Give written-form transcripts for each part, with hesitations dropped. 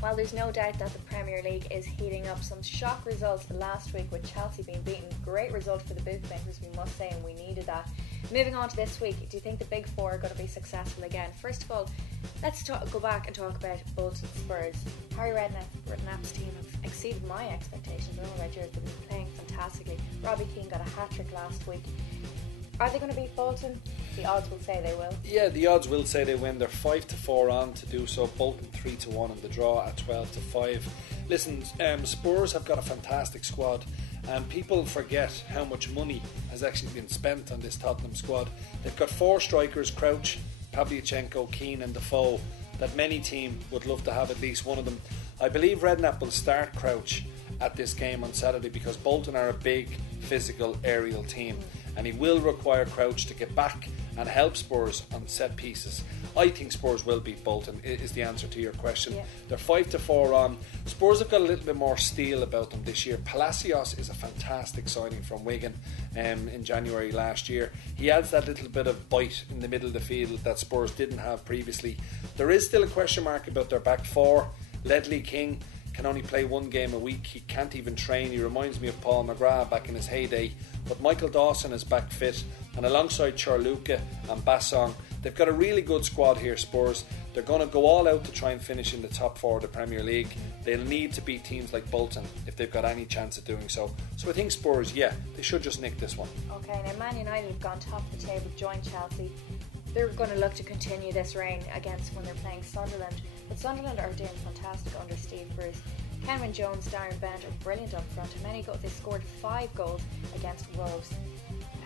Well, there's no doubt that the Premier League is heating up. Some shock results last week with Chelsea being beaten. Great result for the bookmakers, we must say, and we needed that. Moving on to this week, do you think the Big Four are going to be successful again? First of all, let's go back and talk about Bolton Spurs. Harry Redknapp's team have exceeded my expectations. I don't know about yours, but they've been playing fantastically. Robbie Keane got a hat-trick last week. Are they going to beat Bolton? The odds will say they will. Yeah, the odds will say they win. They're 5-4 on to do so. Bolton 3-1 in the draw at 12-5. Listen, Spurs have got a fantastic squad, and people forget how much money has actually been spent on this Tottenham squad. They've got 4 strikers: Crouch, Pavlyuchenko, Keane and Defoe, that many team would love to have at least one of them. I believe Redknapp will start Crouch at this game on Saturday because Bolton are a big physical aerial team, and he will require Crouch to get back and help Spurs on set pieces. I think Spurs will beat Bolton, is the answer to your question. Yeah. They're 5-4 on. Spurs have got a little bit more steel about them this year. Palacios is a fantastic signing from Wigan in January last year. He adds that little bit of bite in the middle of the field that Spurs didn't have previously. There is still a question mark about their back four. Ledley King can only play 1 game a week. He can't even train. He reminds me of Paul McGrath back in his heyday. But Michael Dawson is back fit, and alongside Chorluka and Bassong, they've got a really good squad here, Spurs. They're going to go all out to try and finish in the top 4 of the Premier League. They'll need to beat teams like Bolton if they've got any chance of doing so. So I think Spurs, yeah, they should just nick this one. Okay, now Man United have gone top of the table, joined Chelsea. They're going to look to continue this reign against when they're playing Sunderland. But Sunderland are doing fantastic under Steve Bruce. Kenwyne Jones, Darren Bent are brilliant up front. How many goals? They scored 5 goals against Wolves.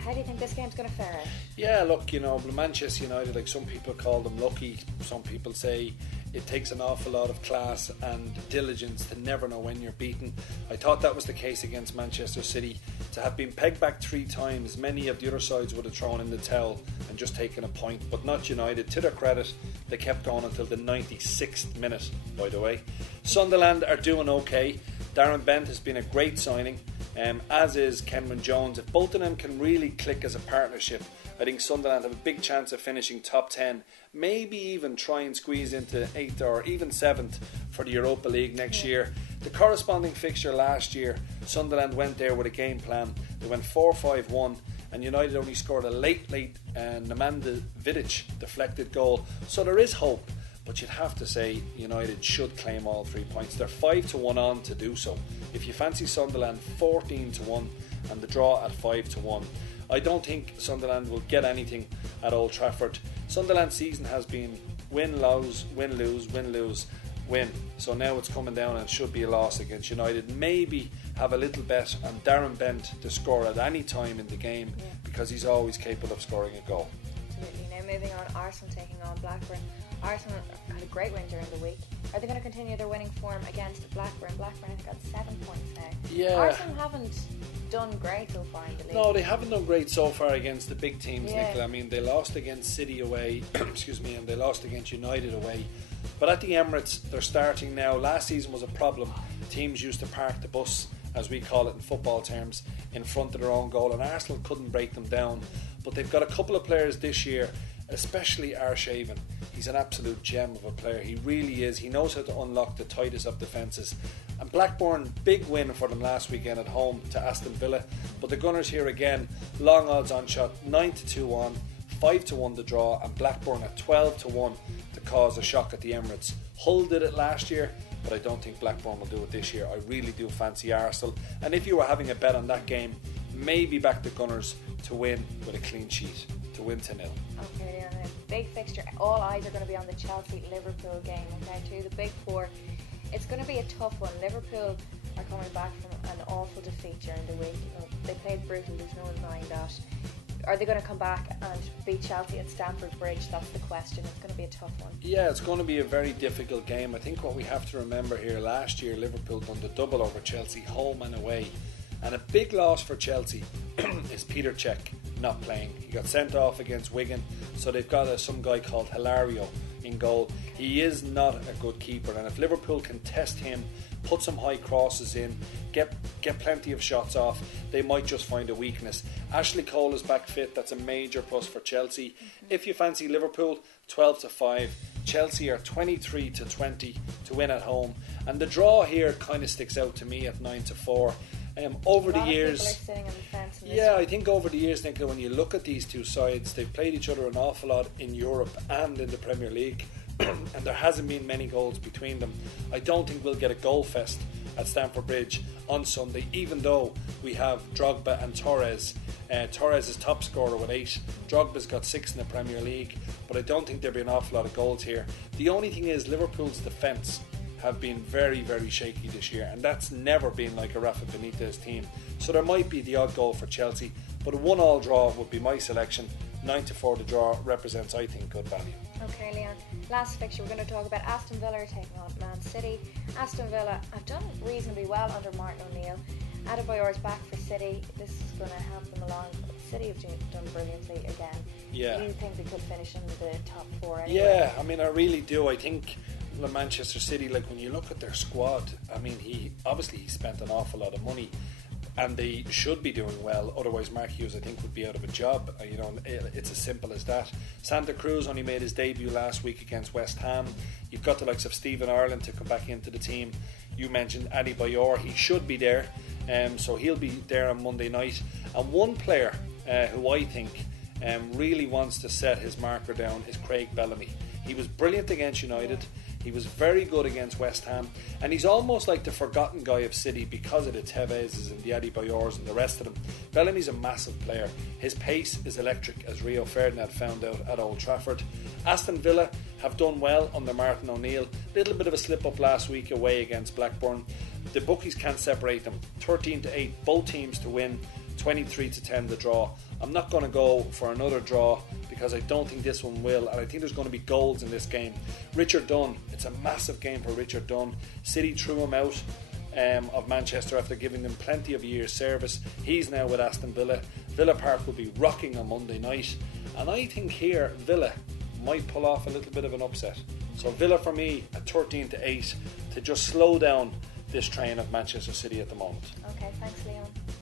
How do you think this game's going to fare out? Yeah, look, Manchester United, like some people call them lucky, some people say it takes an awful lot of class and diligence to never know when you're beaten. I thought that was the case against Manchester City. To have been pegged back 3 times, many of the other sides would have thrown in the towel and just taken a point, but not United. To their credit, they kept going until the 96th minute, by the way. Sunderland are doing okay. Darren Bent has been a great signing, as is Kenwyne Jones. If both of them can really click as a partnership, I think Sunderland have a big chance of finishing top 10, maybe even try and squeeze into 8th or even 7th for the Europa League next year. The corresponding fixture last year, Sunderland went there with a game plan. They went 4-5-1, and United only scored a late Nemanja Vidic deflected goal. So there is hope, but you'd have to say United should claim all 3 points. They're 5-1 on to do so. If you fancy Sunderland, 14-1, and the draw at 5-1. I don't think Sunderland will get anything at Old Trafford. Sunderland's season has been win, lose, win, lose, win, lose, win. So now it's coming down and should be a loss against United. Maybe have a little bet on Darren Bent to score at any time in the game, because he's always capable of scoring a goal. Absolutely. Now moving on, Arsenal taking on Blackburn. Arsenal had a great win during the week. Are they going to continue their winning form against Blackburn? Blackburn have got 7 points now. Yeah. Arsenal haven't done great so far in the league. No, they haven't done great so far against the big teams, Nicola. I mean, they lost against City away, and they lost against United away. But at the Emirates, they're starting now. Last season was a problem. Teams used to park the bus, as we call it in football terms, in front of their own goal, and Arsenal couldn't break them down. But they've got a couple of players this year, especially Arshavin. He's an absolute gem of a player. He really is. He knows how to unlock the tightest of defences. And Blackburn, big win for them last weekend at home to Aston Villa. But the Gunners here again, long odds on shot, 9-2 on, 5-1 the draw, and Blackburn at 12-1 to cause a shock at the Emirates. Hull did it last year, but I don't think Blackburn will do it this year. I really do fancy Arsenal. And if you were having a bet on that game, maybe back the Gunners to win with a clean sheet, to win 2-0. Okay, and a big fixture. All eyes are going to be on the Chelsea-Liverpool game. Okay, too, the Big Four. It's going to be a tough one. Liverpool are coming back from an awful defeat during the week. They played brutal, there's no denying that. Are they going to come back and beat Chelsea at Stamford Bridge? That's the question. It's going to be a tough one. Yeah, it's going to be a very difficult game. I think what we have to remember here, last year Liverpool done the double over Chelsea, home and away. And a big loss for Chelsea is Peter Cech not playing. He got sent off against Wigan, so they've got some guy called Hilario in goal. He is not a good keeper, and if Liverpool can test him put some high crosses in, get plenty of shots off. They might just find a weakness. Ashley Cole is back fit. That's a major plus for Chelsea. If you fancy Liverpool, 12-5. Chelsea are 23-20 to win at home, and the draw here kind of sticks out to me at 9-4. Over the years, I think over the years, Nicola, when you look at these two sides, they've played each other an awful lot in Europe and in the Premier League, and there hasn't been many goals between them. I don't think we'll get a goal fest at Stamford Bridge on Sunday, even though we have Drogba and Torres. Torres is top scorer with 8. Drogba's got 6 in the Premier League, but I don't think there'll be an awful lot of goals here. The only thing is Liverpool's defence have been very, very shaky this year, and that's never been like a Rafa Benitez team. So there might be the odd goal for Chelsea, but a 1-1 draw would be my selection. 9-4 the draw represents, I think, good value. Okay, Leon. Last fixture, we're going to talk about Aston Villa taking on Man City. Aston Villa have done reasonably well under Martin O'Neill. Adebayor's back for City. This is going to help them along. City have done brilliantly again. Yeah. Do you think they could finish in the top 4 anyway? Yeah, I mean, I really do. I think Manchester City, like when you look at their squad, I mean, he spent an awful lot of money, and they should be doing well. Otherwise, Mark Hughes, I think, would be out of a job. It's as simple as that. Santa Cruz only made his debut last week against West Ham. You've got the likes of Stephen Ireland to come back into the team. You mentioned Adebayor. He should be there, so he'll be there on Monday night. And one player who I think really wants to set his marker down is Craig Bellamy. He was brilliant against United. He was very good against West Ham, and he's almost like the forgotten guy of City because of the Tevez's and the Adebayors and the rest of them. Bellamy's a massive player. His pace is electric, as Rio Ferdinand found out at Old Trafford. Aston Villa have done well under Martin O'Neill. Little bit of a slip up last week away against Blackburn. The bookies can't separate them. 13-8, both teams to win. 23-10 the draw. I'm not going to go for another draw because I don't think this one will, and I think there's going to be goals in this game. Richard Dunn, it's a massive game for Richard Dunn. City threw him out of Manchester after giving them plenty of years service. He's now with Aston Villa. Villa Park will be rocking on Monday night, and I think here Villa might pull off a little bit of an upset. So Villa for me at 13-8 to just slow down this train of Manchester City at the moment. Okay, thanks Leon.